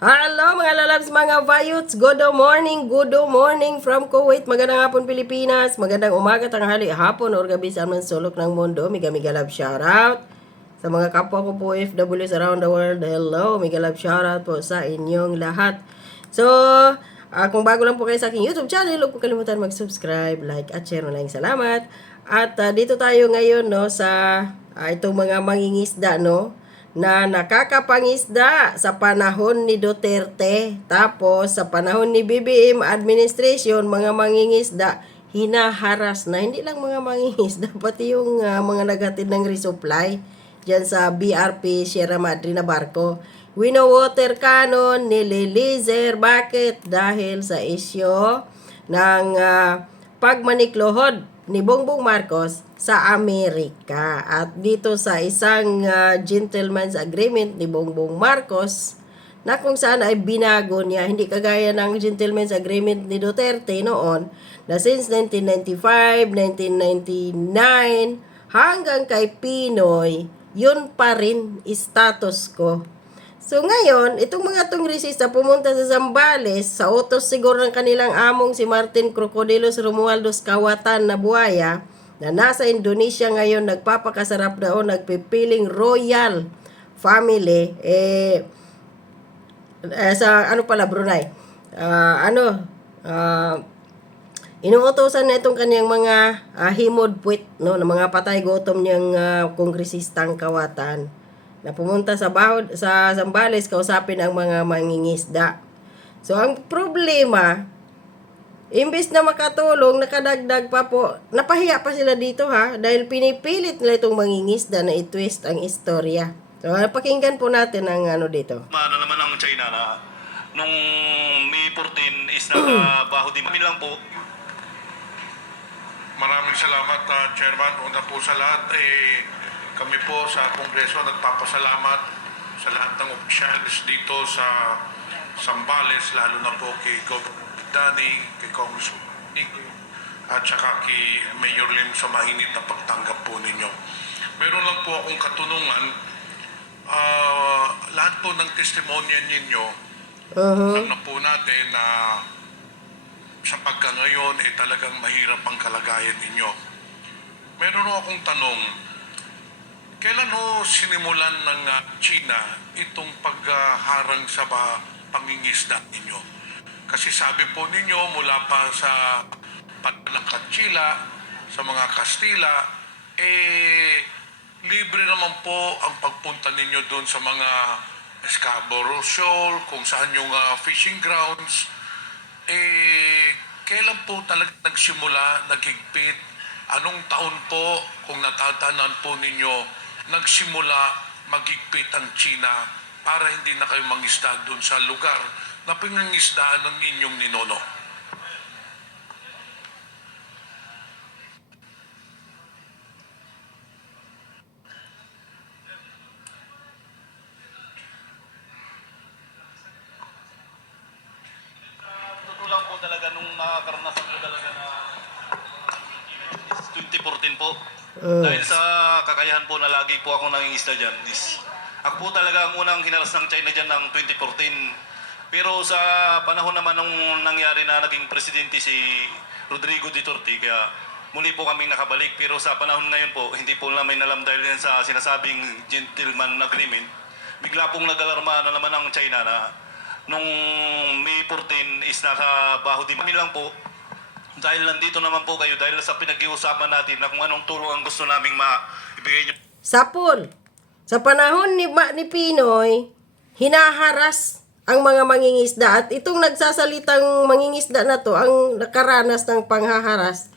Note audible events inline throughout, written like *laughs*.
Hello mga lalabs, mga vayuts. Good morning, good morning from Kuwait. Magandang hapon Pilipinas. Magandang umaga, tanghali, hapon, or gabi sa aming sulok ng mundo. Miga miga love shoutout. Sa mga kapwa ko po FWs around the world, hello. Miga love shoutout po sa inyong lahat. So, ah, kung bago lang po kayo sa aking YouTube channel, huwag kalimutan mag-subscribe, like, at share. Maraming salamat. At ah, dito tayo ngayon no sa ah, itong mga mangingisda no na nakakapangisda sa panahon ni Duterte. Tapos sa panahon ni BBM administration, mga mangingisda hinaharas na hindi lang mga mangingisda *laughs* pati yung ah, mga naghatid ng resupply diyan sa BRP Sierra Madre na barko. Wino-water cannon, nililizer. Bakit? Dahil sa isyo ng ah, pagmaniklohod ni Bongbong Marcos sa Amerika. At dito sa isang ah, gentleman's agreement ni Bongbong Marcos na kung saan ay binago niya, hindi kagaya ng gentleman's agreement ni Duterte noon na since 1995, 1999, hanggang kay Pinoy, yun pa rin status ko. So ngayon, itong mga tongresista pumunta sa Zambales, sa utos siguro ng kanilang among si Martin Crocodilos Romualdez Kawatan na buhaya, na nasa Indonesia ngayon nagpapakasarap daw, nagpipiling royal family, eh, eh, sa ano pala Brunei. Ah, ano ah, inuutosan na itong kanyang mga ah, himod puwit no ng mga patay gutom niyang ah, kongresistang kawatan na pumunta sa bahod sa Zambales kausapin ang mga mangingisda. So ang problema Imbes na makatulong, nakadagdag pa po. Napahiya pa sila dito ha dahil pinipilit nila itong mangingisda na i-twist ang istorya. So pakinggan po natin ang ano dito. Ano naman ang China na nung May 14 is nakabaho *clears throat* din kami lang po. Maraming salamat, ah, Chairman. Una po sa lahat, eh, kami po sa Kongreso nagpapasalamat sa lahat ng opisyalis dito sa Sambales, lalo na po kay Governor Dani, kay Congressman Nico, at saka kay Mayor Lim sa mainit na pagtanggap po ninyo. Meron lang po akong katunungan, ah, lahat po ng testimonya ninyo, Uh-huh. alam na po natin na sa pagka ngayon ay talagang mahirap ang kalagayan ninyo. Meron akong tanong, kailan ho sinimulan ng ah, China itong pagharang sa pangingisda ninyo? Kasi sabi po ninyo mula pa sa ng sa mga Kastila, eh, libre naman po ang pagpunta ninyo doon sa mga Scarborough Shoal, kung saan yung ah, fishing grounds. Eh, kailan po talaga nagsimula, naghigpit? Anong taon po, kung natatandaan po ninyo, nagsimula maghigpit ang China para hindi na kayo mangisda doon sa lugar na pinangisdaan ng inyong ninono? Totoo lang po talaga nung nakakaranasan ko talaga na is 2014 po. Dahil sa kakayahan po na lagi po akong nangingisda dyan is ako po talaga ang unang hinaras ng China dyan ng 2014. Pero sa panahon naman nung nangyari na naging presidente si Rodrigo Duterte, kaya muli po kaming nakabalik. Pero sa panahon ngayon po, hindi po namin alam dahil yan sa sinasabing gentleman agreement. Bigla pong nag-alarma na naman ang China na nung May 14 is nakabaho din kami lang po. Dahil nandito naman po kayo, dahil sa pinag-iusapan natin na kung anong tulong ang gusto naming maibigay nyo Sapol. Sa panahon ni, Ma- ni Pinoy, hinaharas ang mga mangingisda at itong nagsasalitang mangingisda na to ang nakaranas ng panghaharas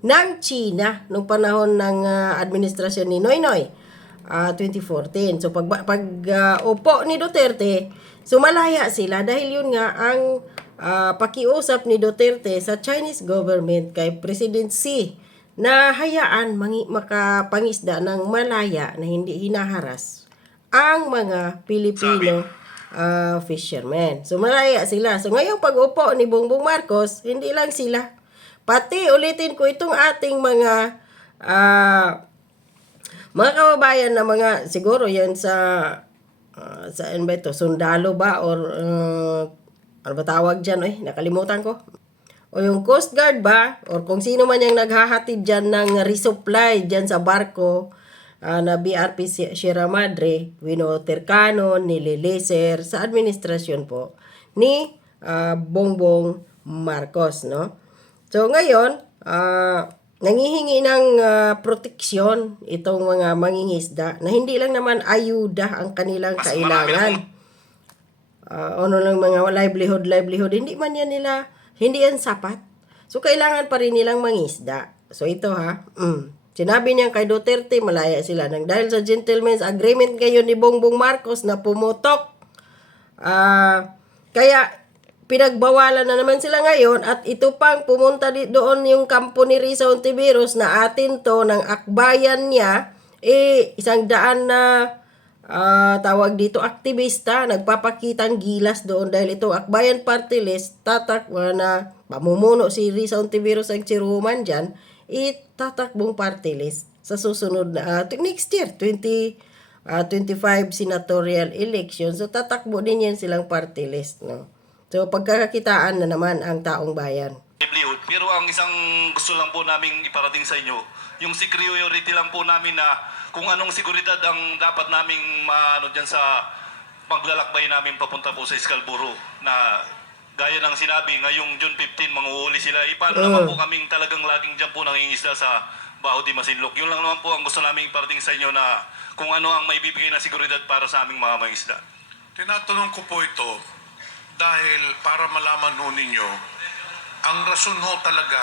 ng China nung panahon ng ah, administrasyon ni Noynoy ah, 2014. So pag pag ah, upo ni Duterte, sumalaya sila dahil yun nga ang ah, pakiusap ni Duterte sa Chinese government kay President Xi na hayaan mangi, makapangisda ng malaya na hindi hinaharas ang mga Pilipino ah, fishermen. So malaya sila. So ngayong pag-upo ni Bongbong Marcos, hindi lang sila. Pati ulitin ko itong ating mga ah, mga kababayan na mga siguro yan sa ah, saan ba ito? Sundalo ba? Or uh, ano ba tawag dyan? Eh, nakalimutan ko. O yung Coast Guard ba? Or kung sino man yung naghahatid dyan ng resupply dyan sa barko ah, na BRP Si- Sierra Madre, Wino Tercano, ni Leleser, sa administrasyon po ni ah, Bongbong Marcos, no? So ngayon, ah, nangihingi ng ah, proteksyon itong mga mangingisda na hindi lang naman ayuda ang kanilang Mas kailangan. Ah, ano lang mga livelihood, livelihood, hindi man yan nila, hindi yan sapat. So, kailangan pa rin nilang mangisda. So, ito ha, mm, sinabi niya kay Duterte, malaya sila. Nang dahil sa gentleman's agreement ngayon ni Bongbong Marcos na pumutok, ah, kaya pinagbawalan na naman sila ngayon at ito pang pumunta di doon yung kampo ni Risa Ontiveros na atin to ng akbayan niya eh isang daan na ah, tawag dito aktivista nagpapakitang gilas doon dahil ito akbayan party list tatakwa na pamumuno si Risa Ontiveros ang chairwoman dyan itatakbong party list sa susunod na ah, next year 20 ah, 25 senatorial election so tatakbo din yan silang party list no So, pagkakakitaan na naman ang taong bayan. Pero ang isang gusto lang po namin iparating sa inyo, yung security lang po namin na kung anong seguridad ang dapat naming maano dyan sa paglalakbay namin papunta po sa Scarborough na gaya ng sinabi, ngayong June 15, manguhuli sila. Eh, paano naman po kaming talagang laging dyan po nangingisda sa Baho di Masinlok. Yun lang naman po ang gusto naming iparating sa inyo na kung ano ang maibibigay na seguridad para sa aming mga mangisda. Tinatanong ko po ito dahil para malaman ho ninyo, ang rason ho talaga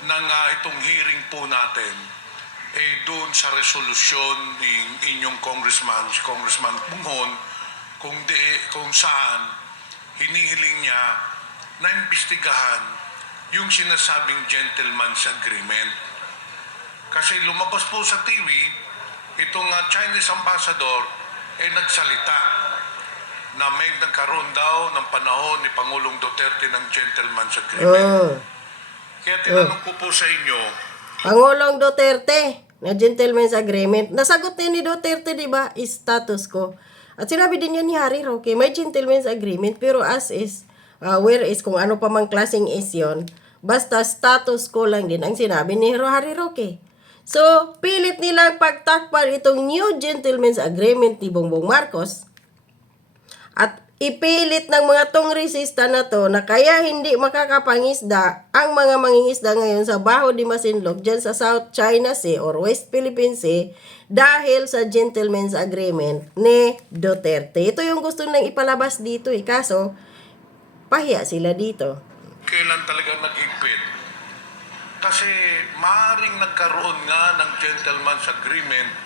ng ah, itong hearing po natin eh doon sa resolusyon ng inyong congressman, si Congressman Bunghon, kung, di, kung saan hinihiling niya na imbestigahan yung sinasabing gentleman's agreement. Kasi lumabas po sa TV, itong ah, Chinese ambassador ay nagsalita na may nagkaroon daw ng panahon ni Pangulong Duterte ng gentleman's agreement. Oh. Kaya tinanong ko po sa inyo, Pangulong Duterte na gentleman's agreement. Nasagot ni Duterte, di ba? Status ko. At sinabi din yan ni Harry Roque, may gentleman's agreement, pero as is, uh, where is, kung ano pa mang klaseng is yun, basta status ko lang din ang sinabi ni Harry Roque. So, pilit nilang pagtakpan itong new gentleman's agreement ni Bongbong Marcos ipilit ng mga tongresista na to na kaya hindi makakapangisda ang mga mangingisda ngayon sa Baho de Masinloc dyan sa South China Sea or West Philippine Sea dahil sa gentleman's agreement ni Duterte. Ito yung gusto nilang ipalabas dito eh. Kaso, pahiya sila dito. kailan talaga nag-higpit? Kasi maaaring nagkaroon nga ng gentleman's agreement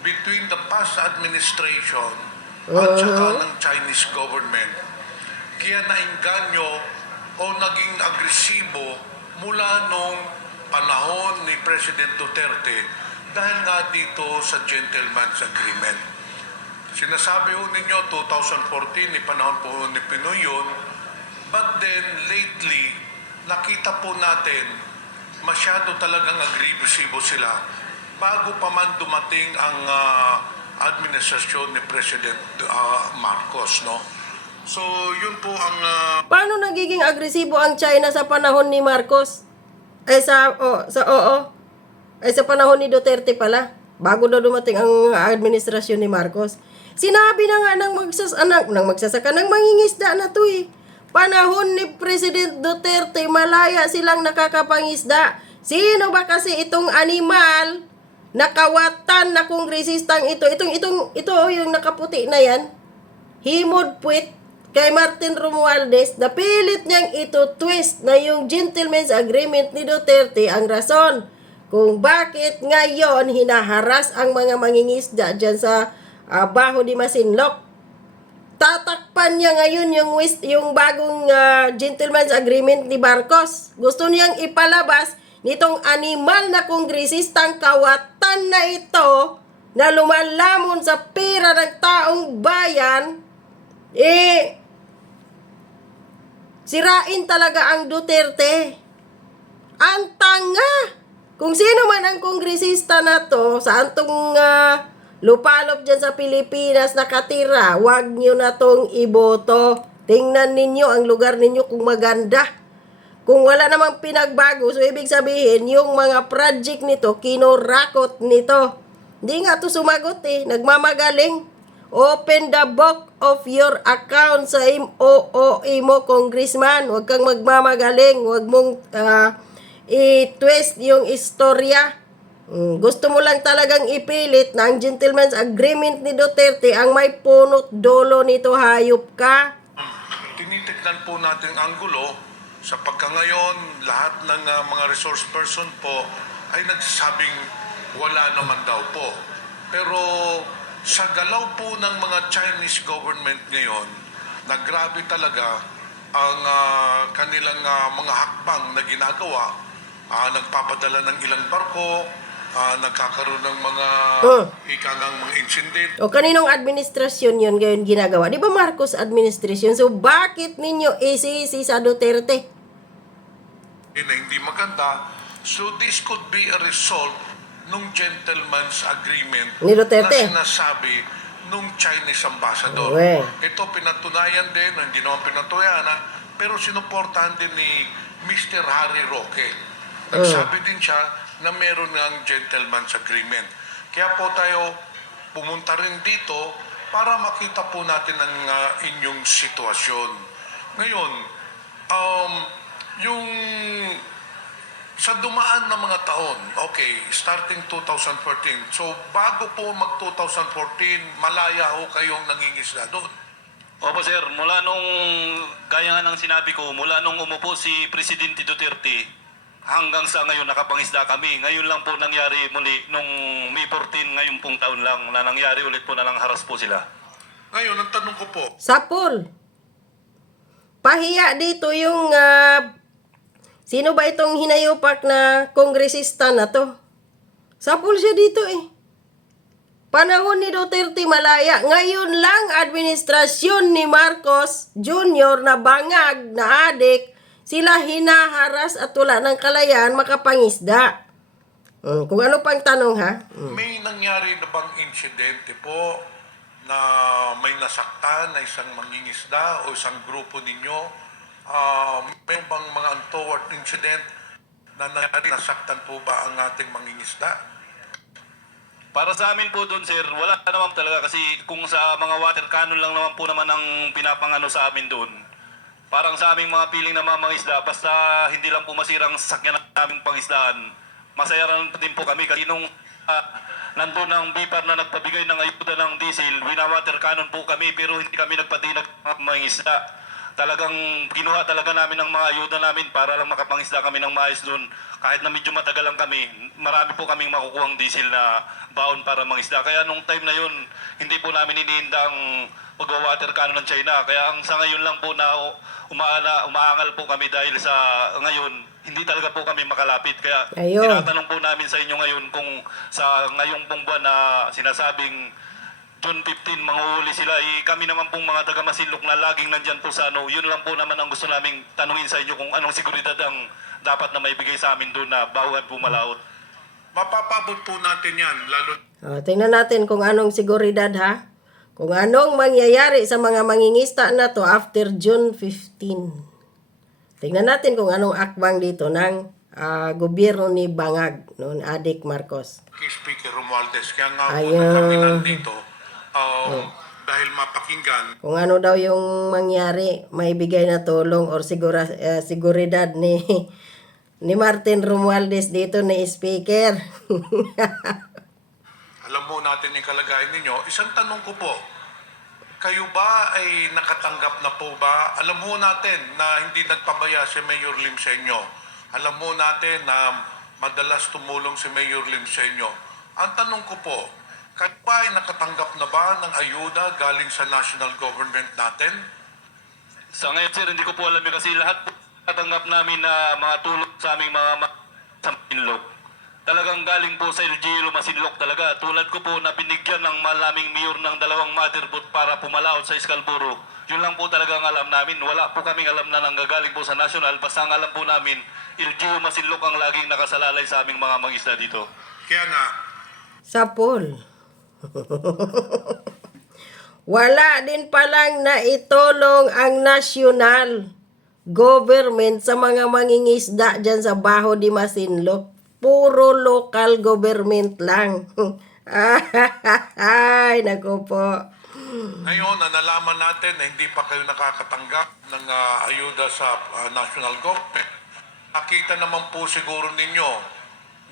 between the past administration at saka ng Chinese government. Kaya nainganyo o naging agresibo mula nung panahon ni President Duterte dahil nga dito sa gentleman's agreement. Sinasabi ho ninyo 2014, ni panahon po ni Pinoy yun, But then, lately, nakita po natin, masyado talagang agresibo sila bago pa man dumating ang ah, administrasyon ni President ah, Marcos, no? So, yun po ang ah, Paano nagiging agresibo ang China sa panahon ni Marcos? Eh sa oh, sa oo. Eh sa panahon ni Duterte pala. Bago daw dumating ang administrasyon ni Marcos. Sinabi na nga ng magsas anak ng magsasaka ng mangingisda na to eh. Panahon ni President Duterte, malaya silang nakakapangisda. Sino ba kasi itong animal nakawatan na kongresistang ito? Itong itong ito oh, yung nakaputi na yan. Himod puwit kay Martin Romualdez na pilit niyang ito twist na yung gentleman's agreement ni Duterte ang rason kung bakit ngayon hinaharas ang mga mangingisda dyan sa ah, Baho di Masinloc. Tatakpan niya ngayon yung, yung bagong ah, gentleman's agreement ni Marcos. Gusto niyang ipalabas nitong animal na kongresistang kawatan na ito na lumalamon sa pera ng taong bayan, eh, sirain talaga ang Duterte. Ang tanga! Kung sino man ang kongresista na to, sa antong ah, lupalop dyan sa Pilipinas nakatira, wag nyo na tong iboto. Tingnan ninyo ang lugar ninyo kung maganda. Kung wala namang pinagbago, so ibig sabihin, yung mga project nito, kinorakot nito. Hindi nga to sumagot eh. Nagmamagaling. Open the book of your account sa MOOE mo, congressman. Huwag kang magmamagaling. Huwag mong ah, i-twist yung istorya. Mm, gusto mo lang talagang ipilit na ang gentleman's agreement ni Duterte ang may punot dolo nito hayop ka. Tinitignan po natin ang angulo sa pagkangayon, lahat ng ah, mga resource person po ay nagsasabing wala naman daw po. Pero sa galaw po ng mga Chinese government ngayon, na grabe talaga ang ah, kanilang ah, mga hakbang na ginagawa. Ah, nagpapadala ng ilang barko, ah, nagkakaroon ng mga Uh. ikangang mga incident, O kaninong administrasyon yun ngayon ginagawa? Di ba Marcos administration? So bakit ninyo isisi sa Duterte? eh, na hindi maganda. So this could be a result nung gentleman's agreement Ni Duterte. na sinasabi nung Chinese ambassador. Uwe. Ito pinatunayan din, hindi naman pinatunayan, pero sinuportahan din ni Mr. Harry Roque. Nagsabi din siya na meron ng gentleman's agreement. Kaya po tayo pumunta rin dito para makita po natin ang ah, inyong sitwasyon. Ngayon, um, yung sa dumaan na mga taon, okay, starting 2014, so bago po mag 2014, malaya ho kayong nangingisda doon. Opo sir, mula nung, gaya nga ng sinabi ko, mula nung umupo si Presidente Duterte, hanggang sa ngayon nakapangisda kami. Ngayon lang po nangyari muli, nung May 14, ngayon pong taon lang, na nangyari ulit po na lang haras po sila. Ngayon, ang tanong ko po, Sapol. Pahiya dito yung ah, sino ba itong hinayupak na kongresista na to? Sapol siya dito eh. Panahon ni Duterte malaya. Ngayon lang administrasyon ni Marcos Jr. na bangag na adik, sila hinaharas at wala ng kalayaan makapangisda. Mm, kung ano pang tanong ha? may nangyari na bang insidente po na may nasaktan na isang mangingisda o isang grupo ninyo? Ah, may bang mga untoward incident na nangyari nasaktan po ba ang ating mangingisda? Para sa amin po doon, sir, wala naman talaga kasi kung sa mga water cannon lang naman po naman ang pinapangano sa amin doon. Parang sa aming mga piling na mga mangisda, basta hindi lang po masirang sasakyan ng pangisdaan, masaya rin din po kami. Kasi nung uh, nandun ang BIPAR na nagpabigay ng ayuda ng diesel, winawater cannon po kami pero hindi kami nagpatinag ng mangisda talagang kinuha talaga namin ang mga ayuda namin para lang makapangisda kami ng maayos doon. Kahit na medyo matagal lang kami, marami po kaming makukuhang diesel na baon para mangisda. Kaya nung time na yun, hindi po namin iniinda ang pag-water cannon ng China. Kaya ang sa ngayon lang po na umaala, umaangal po kami dahil sa ngayon, hindi talaga po kami makalapit. Kaya Ayun. tinatanong po namin sa inyo ngayon kung sa ngayong pong buwan na sinasabing June 15, manguhuli sila. Eh, kami naman pong mga taga Masinlok na laging nandyan po sa ano. Yun lang po naman ang gusto naming tanungin sa inyo kung anong seguridad ang dapat na maibigay sa amin doon na bahuan po malaot. Mapapabot po natin yan, lalo O, tingnan natin kung anong seguridad ha. Kung anong mangyayari sa mga mangingista na to after June 15. Tingnan natin kung anong akbang dito ng ah, gobyerno ni Bangag, noon Adik Marcos. Speaker Romualdez. Kaya nga po Ayun. kami nandito um, dahil mapakinggan Kung ano daw yung mangyari, maibigay na tulong or sigura, eh, seguridad ni *laughs* ni Martin Romualdez dito ni Speaker. *laughs* alam mo natin yung kalagayan ninyo. Isang tanong ko po, kayo ba ay nakatanggap na po ba? Alam mo natin na hindi nagpabaya si Mayor Lim sa inyo. Alam mo natin na madalas tumulong si Mayor Lim sa inyo. Ang tanong ko po, kayo ba ay nakatanggap na ba ng ayuda galing sa national government natin? Sa ngayon sir, hindi ko po alam yun kasi lahat po natanggap namin na mga tulong sa aming mga ma- sa Masinlok. Talagang galing po sa LGU Masinlok talaga. Tulad ko po na binigyan ng malaming mayor ng dalawang motherboard para pumalaot sa Escalpuro. Yun lang po talaga ang alam namin. Wala po kaming alam na nanggagaling po sa national. Basta ang alam po namin, LGU Masinlok ang laging nakasalalay sa aming mga mangisda dito. Kaya nga, Sa poll. *laughs* Wala din palang naitulong ang national government sa mga mangingisda dyan sa Baho di Masinloc. Puro local government lang. *laughs* Ay, naku po. Ngayon, na nalaman natin na hindi pa kayo nakakatanggap ng ah, ayuda sa ah, national government. Nakita naman po siguro ninyo,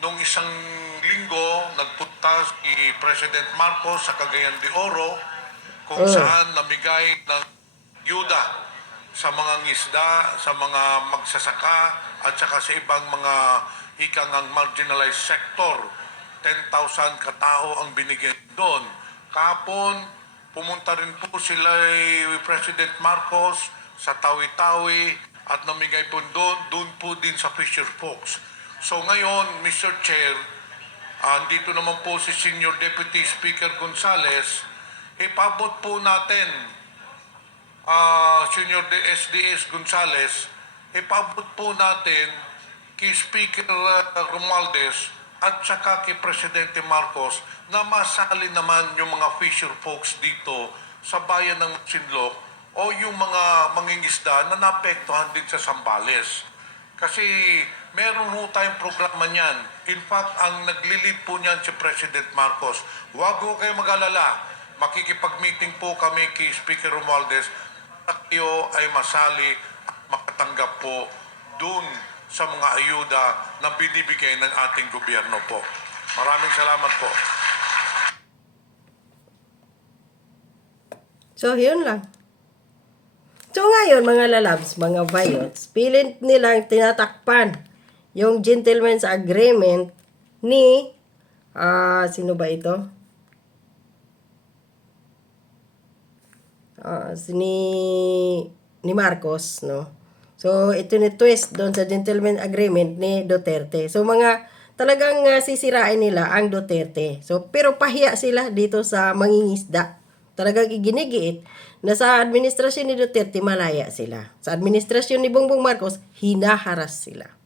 nung isang linggo, nagpunta si President Marcos sa Cagayan de Oro, kung saan namigay ng ayuda sa mga ngisda, sa mga magsasaka, at saka sa ibang mga ikang ang marginalized sector. 10,000 katao ang binigyan doon. Kapon, pumunta rin po sila President Marcos sa Tawi-Tawi at namigay po doon, doon po din sa Fisher Folks. So ngayon, Mr. Chair, andito naman po si Senior Deputy Speaker Gonzales, ipabot po natin ah Senior SDS Gonzales, ipabot po natin kay Speaker uh, Romualdez at saka kay Presidente Marcos na masali naman yung mga fisher folks dito sa bayan ng Sinloc o yung mga mangingisda na naapektuhan din sa Sambales. Kasi meron ho tayong programa niyan. In fact, ang naglilid po niyan si President Marcos. Huwag ho kayo mag-alala. Makikipag-meeting po kami kay Speaker Romualdez at kayo ay masali at makatanggap po dun sa mga ayuda na binibigay ng ating gobyerno po. Maraming salamat po. So, yun lang. So, ngayon, mga lalabs, mga vayots, pilit nilang tinatakpan yung gentleman's agreement ni, ah, sino ba ito? Si ni, ni Marcos, no? So, ito ni twist doon sa gentleman agreement ni Duterte. So, mga talagang ah, sisirain nila ang Duterte. So, pero pahiya sila dito sa mangingisda. Talagang iginigiit na sa administrasyon ni Duterte malaya sila. Sa administrasyon ni Bongbong Marcos, hinaharas sila.